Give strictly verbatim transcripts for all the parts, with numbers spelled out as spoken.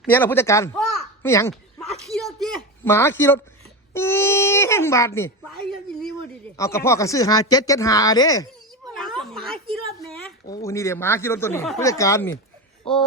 เนี่ยเราผู้จัดการพ่อไม่หยังหมาขี่รถดิหมาขี่รถอีแห่งบาทนี่หมาขี่รถดิรีบดิดิเอากระเพาะกระซื้อหาเจ็ดเจ็ดหาเด้เอาหมาขี่รถแหมโอ้นี่เดี๋ยวหมาขี่รถตัวนี้ผู้จัดการนี่โอ้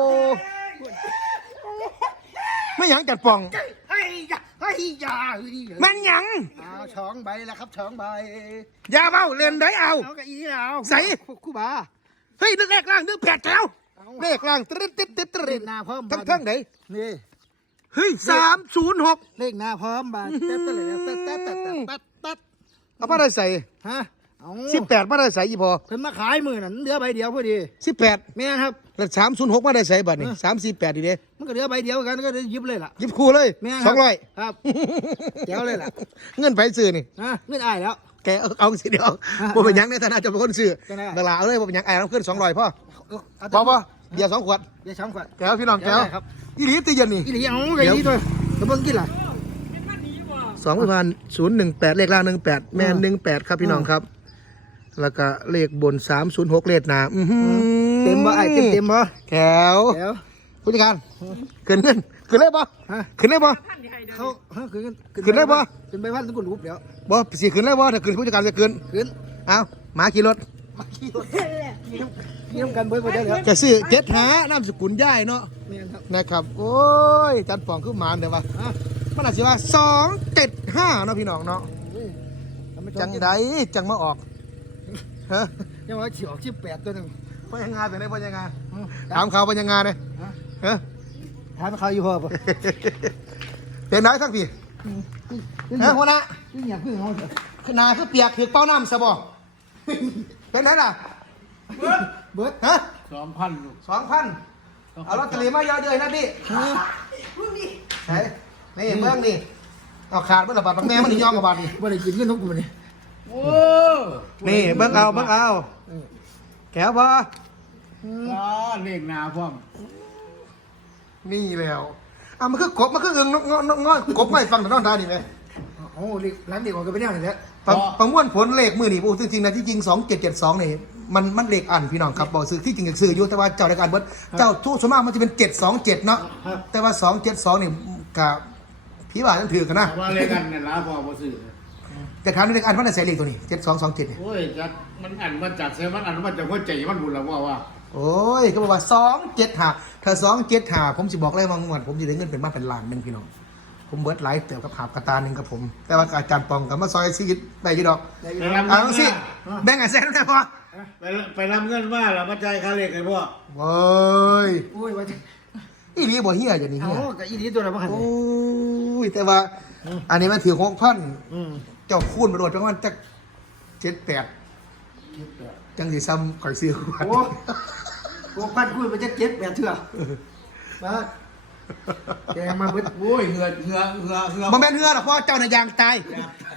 ไม่หยังจัดป่องเฮ้ยอย่าเฮ้ยอย่ามันหยังเอาช้องใบแล้วครับช้องใบอย่าเบ้าเล่นได้เอาเอากระอีเอาใส่คู่บาเฮ้ยนึกเลขล่างนึกแปดแถวเลขล่างตึ๊ดตึ๊ดตึ๊ดตึ๊เลดขหน้าพร้อมทั้งทั้งไหนนี่เฮ้ยสามศูนย์หกเลขหน้าพร้อมบาเต๊ดเต๊ดเต๊ดเต๊ดเต๊ดเต๊ดเต๊ดเต๊ดเอามาได้ใส่ฮะเอาสิบแปดมาได้ใส่ยี่พอเพิ่นมาขายมือนั่นเหลือใบเดียวพอดีสิบแปดแม่นครับแล้วสามศูนย์หกมาได้ใส่บัตรนี่สามสี่แปดดีเด้มันก็เหลือใบเดียวกันก็ได้ยิบเลยล่ะยิบคู่เลยแม่นสองร้อยครับแจ๋วเลยล่ะเงินไปซื้อนี่ฮะเงินอายแล้วแกเอาเอาสิเดียวอ่ะบ่เป็นหยังในฐานะเจะเป็นคนซื้อก็ได้ดาราเอาเลยบ่เป็นหยังไอ้น้ำขึ้นสองร้อยพ่อเอาพอป่ะเบียร์สองขวดเดี๋ยวช้องก่อนแก้วพี่น้องแก้วได้ครับอีหลีตีเย็นนี่อีหลีเอากระอีตัวกระเบื้องกินล่ะสองพันศูนย์หนึ่งแปดเลขล่างหนึ่งแปดแม่หนึ่งแปดครับพี่น้องครับ แล้วก็เลขบนสามศูนย์หกเลขหนาอื้อหือเต็มบ่ไอ้เต็มเต็มบ่แขวแจ๋วผู้จัดการขึ้นเงินขึ้นเลยบ่ฮะขึ้นเลยบ่เขาฮะขึ้นขึ้นได้บ่ขึ้นไปพันตะกุนรูปเดี๋ยวบ่สิขึ้นเลยบ่ถ้าขึ้นผู้จัดการจะขึ้นขึ้นเอาหมาขี่รถมาขี่รถขี่น้ำกันเบิดไปได้แล้วจะซื้อเจ็ดหานามสกุลย่ายเนาะแม่นครับนะครับ โอ้ยจันป่องคือหมานเดี๋ยววะฮะมันอาจจะว่าสองเจ็ดห้าเนาะพี่น้องเนาะโอ้ยทำไมจังใดจังมาออกฮะยังว่าเฉียวชิบแปดตัวหนึ่งพยังงานแต่ไหนพยังงานอืมถามเขาพยังงานเนี่ยฮะฮะถามเขาอยู่พอปะเป็นไหนทั้งพี่ฮะหัวหน้านี่อยากพึ่งเขาเถอะขนาคือเปียกถือเป้าน้ำสบอเป็นไหนล่ะเบิร์ดฮะสองพันลูกสองพันเอาลอตเตอรี่มาเยอะเดือยนะพี่มึงนี่ไหนนี่เบื้องนี่เอาขาดเมื่อระบาดบางแม่มันนี่ย่อมกับบาดนี่บ่ได้กินเงินทุกคนนี่โอ้นี่เบิ้งเอาเบิ้งเอาแก้วบ่อ่าเลขหนาพร้อมนี่แล้วอ่ะมันคือกบมันคืออึ่งงองงอกบไม่ฟังแต่นอนตาดีไหมโอ้เล็กร้านเด็กกว่ากันไปเนี่ยนี่แหละประประมวลผลเลขมือนี่โอ้จริงๆนะที่จริงสองเจ็ดเจ็ดสองนี่มันมันเลขอันพี่น้องครับบอกซื้อที่จริงซื้ออยู่แต่ว่าเจ้าในการเบิดเจ้าทุกส่วนมากมันจะเป็นเจ็ดสองเจ็ดเนาะแต่ว่าสองเจ็ดสองนี่กับพี่บ่านั่นถือกันนะแต่ว่าเลขกันเนี่ยลาพอบ่ซื้อแต่คราวนี้เลขอันมันได้ใส่เลขตัวนี้เจ็ดสองสองเจ็ดนี่โอ้ยจัดมันอันมันจัดเสียมันอันมันจะหัวใจมันบุญแล้วว่าว่าโอ้ยก็บอกว่าสองเจ็ดหาถ้าสองเจ็ดหาผมสิบอกเลยว่างวดผมจะได้เงินเป็นมากเป็นล้านหนึ่งพี่น้องผมเบิดหลายเติบกับหาบกระตาหนึ่งกับผม แต่ว่าอาจารย์ปองกับมาซอยชีวิตได้อยี่ดอกไปรับเอาเงินสิมาแบ่งไอ้แซนได้พอไปไปรับเงินมาแล้วมาจ่ายค่าเลขให้พ่อโว้ยโอ้ยว่าจะอีนี่บ่เฮียอย่างนี้เอาเฮียกับอีนี้ตัวอะไรบ้างคันโอ้ยแต่ว่า อันนี้มันถือหกพันอืมเจ้าคูณไปโดดประมาณจักเจ็ดแปดจังสิซ้ำข่อยซื้อขวดโอ้โหพันคุยมันจะเจ็ดแปดเถื่อมาแกมาเบิดโอ้ยเหือเหือเหือเหือมันเป็นเฮือหรอกเพราะเจ้าในายยางตาย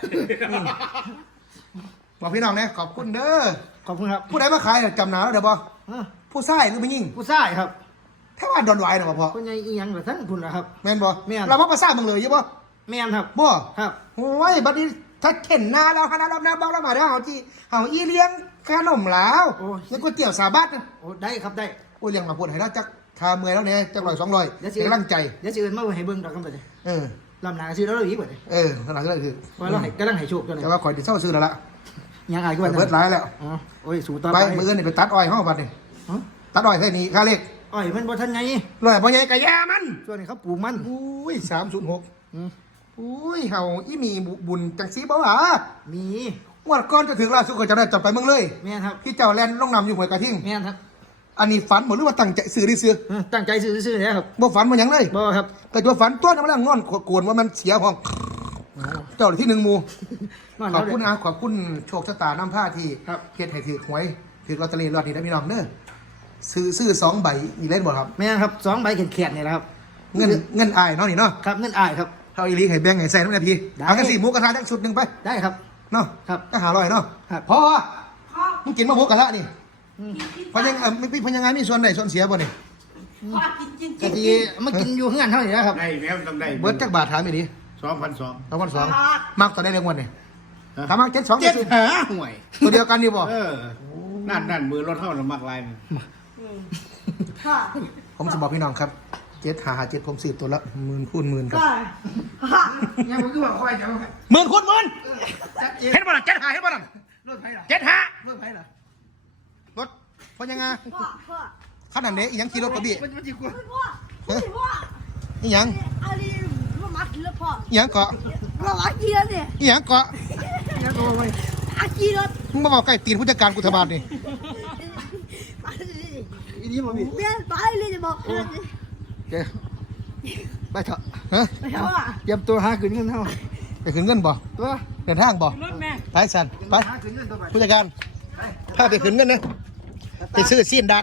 บอกพี่น้องนะขอบคุณเด้อขอบคุณครับผู้ใดมาขายเนี่ยจำหนาแล้วเดี๋ยวบอฮะผู้ชายหรือผู้หญิงผู้ชายครับแท้ว่าดอนไหวนะบ่พอคนใหญ่อีหยังเหรอทั้งคุณนะครับแม่นบ่แม่นเรามาประสาทมึงเลยยี่บ่แม่นครับบ่ครับโอ้ยบัดนี้ถ้าเข็นหน้าเราขนาดรอบหน้าบอกเรามาเด้อเฮาที่เฮาอีเลี้ยงขนมแล้วโอ้ยแล้วก๋วยเตี๋ยวสาบัดนะโอ้ได้ครับได้โอ้ยเลี้ยงมาพูดให้เราจักคาเมื่อยแล้วเนี่ยจักร้อยสองร้อยเดี๋ยวสิเป็นกำลังใจเดี๋ยวสิเอินมาให้เบิ่งดอกกันไปเลยเออลำหนาซื้อแล้วเราอีกไปเลยเออขนาดนั้นคือว่าเราให้กำลังให้โชคตัวนี้แต่ว่าข่อยสิเศร้าซื้อแล้วล่ะยังอายก็ว่าเบิดหลายแล้วอ๋อโอ้ยสู่ต่อไปไปมื้อนี่ไปตัดอ้อยเฮาบัดนี่ฮะตัดอ้อยแค่นี้ค่าเลขอ้อยมันบ่ทันไงร้อยบ่ใหญ่ก็แย่มันช่วงนี้เขาปลูกมันอุ้ยสามศูนย์หกอืมอุ้ยเฮาอีมีบุญจังซี่บ่หวะมีงวดก่อนจะถึงล่าสุดก็จะได้จับไปเมืองเลยแม่นครับพี่เจ้าแลนลงนำอยู่ห้วยกระทิ่งแม่นครับอันนี้ฝันบ่หรือว่าตั้งใจซื้อดิซื้อเออตั้งใจซื้อซื้อเนี่ยครับบ่ฝันมาหยังเลยบ่ครับก็จะฝันตัวนั้นมาแล้วงอนโกวนว่ามันเสียห้องเจ้าที่หนึ่งหมู่นอนขอบแล้วคุณเด้อาขอบคุณโชคชะตาน้ำผ้าที่ครับเฮ็ดให้ถือหวยถือลอตเตอรี่รอดนี้นะพี่น้องเด้อซื้อซื้อสองใบนี่เล่นบ่ครับแม่นครับสองใบแข็งๆเนี่ยแหละครับเงินเงินอายเนาะนี่เนาะครับเงินอายครับเฮาอีหลีให้แบ่งให้ใส่น้ำนาทีได้เอากันสิหมูกระทะจักชุดหนึงไปได้ครับเนาะครับก็หาร้อยเนาะครับพอพ่อมึงกินมาหมูกระทะนี่อืมเพราะยังเอ่อไม่พี่พยังไงมีส่วนใดส่วนเสียบ่นี่พ่อกินกินกะกินทีมากินอยู่เฮือนเท่านี้นะครับได้แม่ต้องได้เบิดจักบาทถามอีดีสองพันสองสองพันสองมากต่อได้เรื่องวันนี่ถามมาเจ็ดสองเจ็ดหาห่วยตัวเดียวกันนี่บ่เออนั่นนั่นมือรถเท่านั้นมากลายพ่อผมจะบอกพี่น้องครับเจ็ดหาหาเจ็ดผมสืบตัวละหมื่นคูณหมื่นครับก็ฮ่ายังผมก็บอกคอยจะมาหมื่นคูณหมื่นชัดเจนเห็นป่ะล่ะเจ็ดหาเห็นป่ะล่ะรถไฟเหรอเจ็ดหารถไฟเหรอรถพอยังไงพ่อพ่อขั้นนั้นเด้อีหยังขี่รถกระบี่มันมันจีกว่าพ่อพ่อพ่ออีหยังอันนี้มามากินแล้วพ่ออีหยังเกาะมามากินแล้วเนี่ยอีหยังเกาะยังโอ้ยอากินแล้วมึงมาบอกใกล้ตีนผู้จัดการกุทบาลนี่อีนี้ผมมีเบี้ยไปเลยจะบอกเดี๋ยวไปเถอะฮะไปเถอะเตรียมตัวหาขึ้นเงินเท่าไปขึ้นเงินบ่ตัวเดินทางบ่รถแม่ไปสันไปหาขึ้นเงินตัวไปผู้จัดการไปพาไปขึ้นเงินนะไปซื้อซีนดัด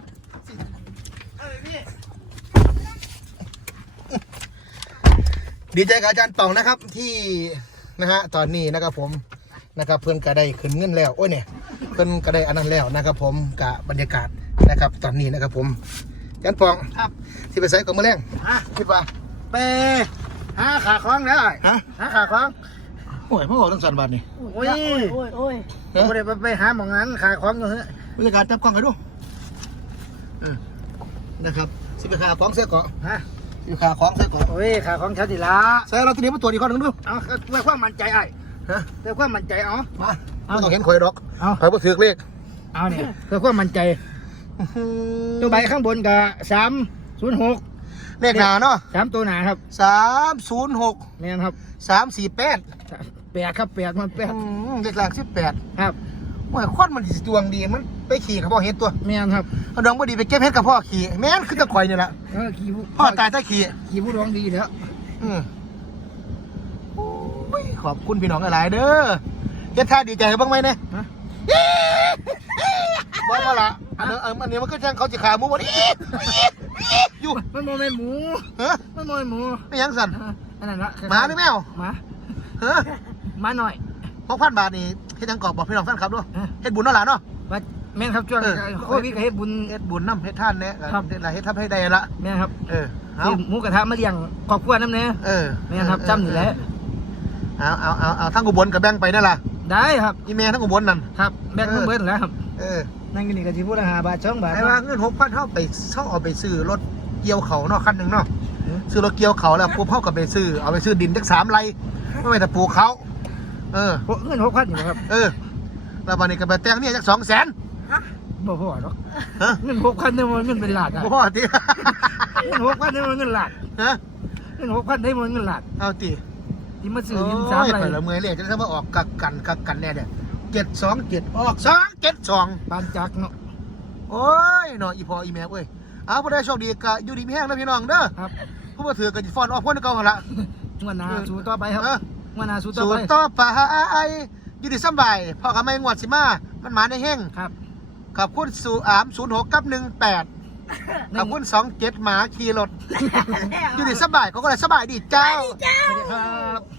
ดีใจกับอาจารย์ป่องนะครับที่นะฮะตอนนี้นะครับผมนะครับเพื่อนก็ได้ขึ้นเงินแล้วโอ้ยเนี่ยเพื่อนก็ได้อันนั้นแล้วนะครับผมกับบรรยากาศนะครับตอนนี้นะครับผมอาจารย์ป่องครับที่ไปใส่กล่องแมลงฮะคิดว่าไปหาขาคล้องแล้วฮะหาขาคล้องโอ้ยพ่อบอกต้องสันบาทนี่โอ้ยโอ้ยโอ้ยเฮ้ไม่ได้ไปไปหาหมองนั้นขาคล้องอยู่เฮ้ยบรรยากาศจับกล้องให้ดูอืมนะครับสิไปขาของเสียก่อนฮะสิไปขาของเสียก่อนโอ้ยขาคล้องชัดดีละใส่เราตัวนี้มาตรวจอีกข้อหนึ่งดูเอาเพื่อความมั่นใจไอ้ฮะเพื่อความมั่นใจเอามาไม่ต้องเห็นข่อยดอกเอาข่อยบ่ถือเลขเอาเนี่ยเพื่อความมั่นใจตัวใบข้างบนกับสามศูนย์หกเลขหนาเนาะสามตัวหนาครับสามศูนย์หกนี่นครับสามสี่แปดแปดครับแปดมันแปดเลขหลักสิบแปดครับโอ้ยควันมันสิดวงดีมันไปขี่กับพ่อเห็นตัวแม่นครับเอาดองบ่ดีไปเก็บเห็ดกับพ่อขี่แม่นคือตะข่อยนี่แหละเออขี่ผู้พ่อตายใต้ขี่ขี่ผู้ร้องดีแล้วอืมโอ้ยขอบคุณพี่น้องหลายๆเด้อเฮ็ดท่าดีใจบ้างไหมเนี่ยฮะบอกมาละอันนี้อันนี้มันก็แจ้งเขาจะขาหมูบ่ดีอยู่มันโมเมนหมูเฮ้ยมันโมเมนหมูไม่ยังสั่นอันนั้นละหมาหรือแมวหมาเฮ้ยหมาหน่อยหกพันบาทนี่เฮ็ดจังกอบบอกพี่น้องแฟนคลับด้วยฮะเฮ็ดบุญเนาะหลานเนาะว่าแม่นครับช่วงเออโควิดก็เฮ็ดบุญเฮ็ดบุญน้ำเฮ็ดท่านเนี่ยครับเฮ็ดอะไรเฮ็ดทำให้ได้ละแม่นครับเออเอาซื้อหมูกระทะมาเลี้ยงครอบครัวน้ำเนี้ยเออแม่นครับจำนี่แหละเอาเอาเอาเอาทั้งอุบลกับแบงค์ไปนั่นล่ะได้ครับอีเมลทั้งอุบลนั่นครับแบ่งเงินเบิดแล้วครับเออนั่งกันนี่ก็สิพูดละห้าบาทสองบาทไอ้ว่าเงินหกพันเท่าไปเท่าเอาไปซื้อรถเกี่ยวเขาเนาะคันหนึ่งเนาะเออซื้อรถเกี่ยวเขาแล้วปุ๊บเท่ากับไปซื้อเอาไปซื้อดินจักสามไร่ไม่ไปแต่ปลูกเขาเออเงินหกพันอยู่ครับเออแล้ววันนี้ก็ไปแต่งเนี่ยจักสองแสนบ่พอหรอกฮะเงินหกพันเนี่ยมันเงินเป็นหลักอะพ่อตีเงินหกพันเนี่ยมันเงินหลักฮะเงินหกพันได้มันเงินหลักเอาตีที่มาซื้อโอ้ยินสามยไรไปละเมื่อยเลยจะถ้ามาออกกักกันกักกันแน่เด้เจ็ดสองเจ็ดออกสองเจ็ดสองปานจักเนาะโอ้ยเนาะอีพออีแม่เว้ยเอาผู้ใดโชคดีก็อยู่ดีมีแห้งนะพี่น้องเด้อครับผู้มาถือกันฟอนออกพ้นเก่าหั่นละงวันหนาสู้ต่อไปครับเอองวันหนาสู้ต่อสูไปตรต่อไปอยู่ดีสำบายพ่อกับแม่งวดสิมา มันหมาในแห้งครับขอบคุณสู่อามศูนย์หกกับหนึ่งแปดขอบคุณสองเจ็ดหมาขี่รถอยู่ดีสบายเขาก็เลยสบายดีเจ้าสวัสดีครับ